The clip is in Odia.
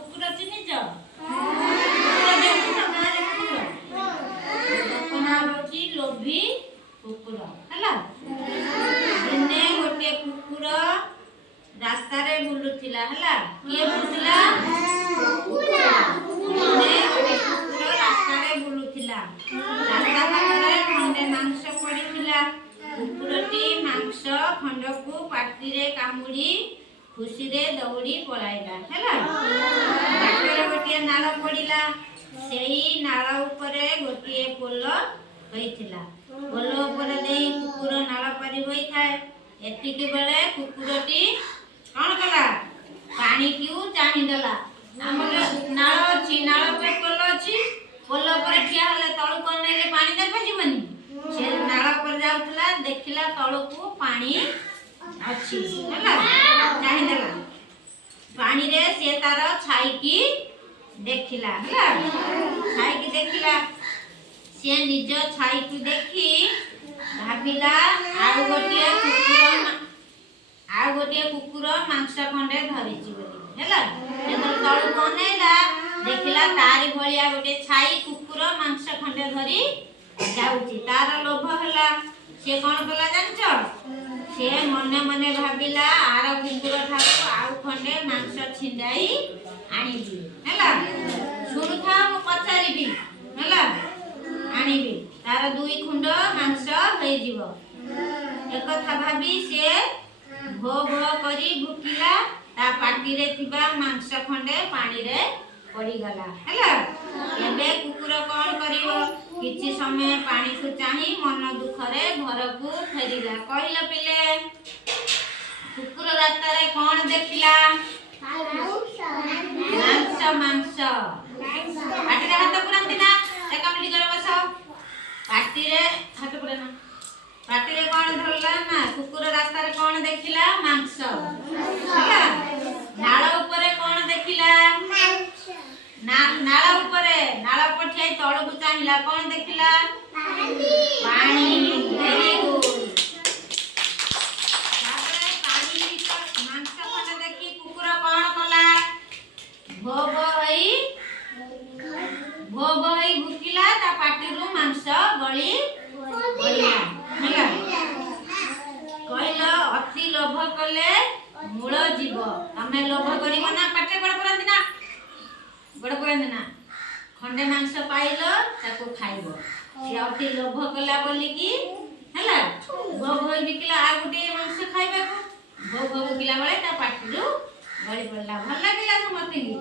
କୁକୁର ଚିହ୍ନିଛ? କୁକୁର ଦେଖିଛ ଗାଁରେ କୁକୁର? ତାଙ୍କ ନାଁ ହଉଛି ଲୋଭୀ କୁକୁର ହେଲା। ଦିନେ ଗୋଟିଏ କୁକୁର ରାସ୍ତାରେ ବୁଲୁଥିଲା ହେଲା। କିଏ ବୁଲୁଥିଲା? ଦିନେ ଗୋଟିଏ କୁକୁର ରାସ୍ତାରେ ବୁଲୁଥିଲା। ରାସ୍ତା ପାଖରେ ଖଣ୍ଡେ ମାଂସ ପଡ଼ିଥିଲା। କୁକୁରଟି ମାଂସ ଖଣ୍ଡକୁ ପାଟିରେ କାମୁଡ଼ି ଖୁସିରେ ଦୌଡ଼ି ପଳାଇଲା ହେଲା। ବାଟରେ ଗୋଟିଏ ନାଳ ପଡ଼ିଲା। ସେହି ନାଳ ଉପରେ ଗୋଟିଏ ପୋଲ ହୋଇଥିଲା। ପୋଲ ଉପରେ ଦେଇ କୁକୁର ନାଳ ପାରି ହୋଇଥାଏ। ଏତିକି ବେଳେ କୁକୁରଟି କ'ଣ କଲା? ପାଣିକୁ ଚାହିଁଦେଲା। ଆମର ନାଳ ଅଛି, ନାଳ ଉପରେ ପୋଲ ଅଛି। ପୋଲ ଉପରେ ଠିଆ ହେଲେ ତଳକୁ ଅନେଇଲେ ପାଣି ଦେଖାଯିବନି। ସେ ନାଳ ଉପରେ ଯାଉଥିଲା, ଦେଖିଲା ତଳକୁ ପାଣି ଅଛି ହେଲା। ଚାହିଁଦେଲା। ପାଣିରେ ସେ ତାର ଛାଇକି ଦେଖିଲା ହେଲା। ଛାଇକି ଦେଖିଲା। ସେ ନିଜ ଛାଇକୁ ଦେଖି ଭାବିଲା ଆଉ ଗୋଟିଏ କୁକୁର ମାଂସ ଖଣ୍ଡେ ଧରିଛି ବୋଲି ହେଲା। ଯେତେବେଳେ ତଳକୁ ଅନେଇଲା ଦେଖିଲା ତାରି ଭଳିଆ ଗୋଟେ ଛାଇ କୁକୁର ମାଂସ ଖଣ୍ଡେ ଧରି ଯାଉଛି। ତାର ଲୋଭ ହେଲା। ସେ କ'ଣ କଲା ଜାଣିଛ? ସେ ମନେ ମନେ ଭାବିଲା ଆର କୁକୁର ଠାରୁ ଆଉ ଖଣ୍ଡେ ମାଂସ ଛିଣ୍ଡାଇ ଆଣିବି ହେଲା। ଶୁଣୁଥାଅ, ମୁଁ ପଚାରିବି ହେଲା। ଆଣିବି, ତାର 2 ଖଣ୍ଡ ମାଂସ ହେଇଯିବ। ଏକଥା ଭାବି ସେ ଭୋ ଭୋ କରି ଭୁକିଲା। ତା ପାଟିରେ ଥିବା ମାଂସ ଖଣ୍ଡେ ପାଣିରେ ପଡ଼ିଗଲା ହେଲା। ଏବେ କୁକୁର କ'ଣ କରିବ? କିଛି ସମୟ ପାଣିକୁ ଚାହିଁ ମନ ଦୁଃଖରେ ଘରକୁ ଫେରିଲା। କହିଲ ପିଲେ, କୁକୁର ରାସ୍ତାରେ କ'ଣ ଦେଖିଲା? ମାଂସ। ପାଟିରେ ହାତ ପୁରାନ୍ତି ନା? ଏକାମିଟି କରି ବସ। ପାଟିରେ ହାତ ପୁରାନା। ପାଟିରେ କ'ଣ ଧରିଲା ନା? କୁକୁର ରାସ୍ତାରେ କ'ଣ ଦେଖିଲା? ମାଂସ ହେଲା। ନାଳ ଉପରେ କ'ଣ ଦେଖିଲା? ନାଳ ଉପରେ ଠିଆ ହେଇ ତଳକୁ ଚାହିଁଲା। କ'ଣ ଦେଖିଲା? ପାଣି। Very good. ତାପରେ ପାଣି ମାଂସ ଖଣ୍ଡେ ଦେଖି କୁକୁର କ'ଣ କଲା? ଭୋ ଭୋ ହେଇ ଭୁକିଲା। ତା ପାଟିରୁ ମାଂସ ଗଳି ପଡ଼ିଲା ହେଲା। କହିଲ, ଅତି ଲୋଭ କଲେ ମୂଳ ଯିବ। ତମେ ଲୋଭ କରିବ ନା? ପାଟିରେ ଗୋଡ଼ ପୁରାନ୍ତି ନା? ଗୋଡ଼ ପୁରାନ୍ତି ନା? ଖଣ୍ଡେ ମାଂସ ପାଇଲ ତାକୁ ଖାଇବ। ସେ ଅତି ଲୋଭ କଲା ବୋଲିକି ହେଲା। ଭୋ ଭୋ ବିକିଲା ଆଉ ଗୋଟେ ମାଂସ ଖାଇବାକୁ। ଭୋ ଭୋ ବିକିଲା ବେଳେ ତା ପାଟିରୁ ଗଳି ପଡ଼ିଲା। ଭଲ ଲାଗିଲା ସମସ୍ତଙ୍କୁ?